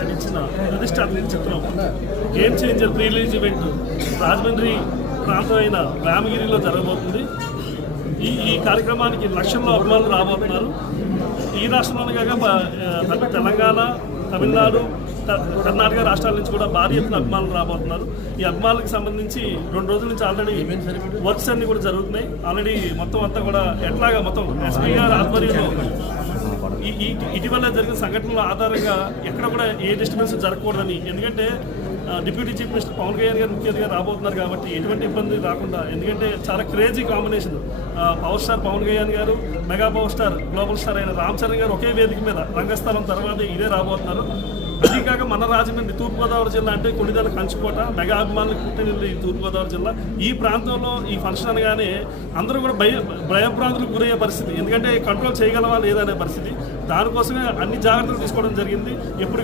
నటించిన ప్రతిష్టాత్మక చిత్రం game changer pre release event Rajahmundry ప్రాంతం అయిన రామగిరిలో జరగబోతుంది. ఈ కార్యక్రమానికి లక్షల్లో అభిమానులు రాబోతున్నారు. ఈ రాష్ట్రంలోనే కాక తెలంగాణ, తమిళనాడు, కర్ణాటక రాష్ట్రాల నుంచి కూడా భారీ ఎత్తున అభిమానులు రాబోతున్నారు. ఈ అభిమానులకు సంబంధించి 2 రోజుల నుంచి ఆల్రెడీ వర్క్స్ అన్ని కూడా జరుగుతున్నాయి. ఆల్రెడీ మొత్తం అంతా కూడా ఎట్లాగా మొత్తం ఎస్పీ గారి ఆధ్వర్యంలో ఇటీవల జరిగిన సంఘటనల ఆధారంగా ఎక్కడ కూడా ఏ డిస్టర్బెన్స్ జరగకూడదని, ఎందుకంటే deputy chief minister Pawan Kalyan గారు ముఖ్య అతిథిగా రాబోతున్నారు కాబట్టి ఎటువంటి ఇబ్బంది రాకుండా, ఎందుకంటే చాలా crazy combination power star Pawan Kalyan గారు, mega power star global star అయిన రామ్ చరణ్ గారు ఒకే వేదిక మీద రంగస్థలం తర్వాత ఇదే రాబోతున్నారు. అదీకాక మన రాజమండ్రి తూర్పుగోదావరి జిల్లా అంటే కొన్నిదల కంచుకోట, మెగా అభిమానులకు పుట్టిన తూర్పుగోదావరి జిల్లా. ఈ ప్రాంతంలో ఈ ఫంక్షన్ అనగానే అందరూ కూడా భయభ్రాంతులకు గురయ్యే పరిస్థితి, ఎందుకంటే కంట్రోల్ చేయగలవా లేదనే పరిస్థితి. దానికోసమే అన్ని జాగ్రత్తలు తీసుకోవడం జరిగింది. ఎప్పుడు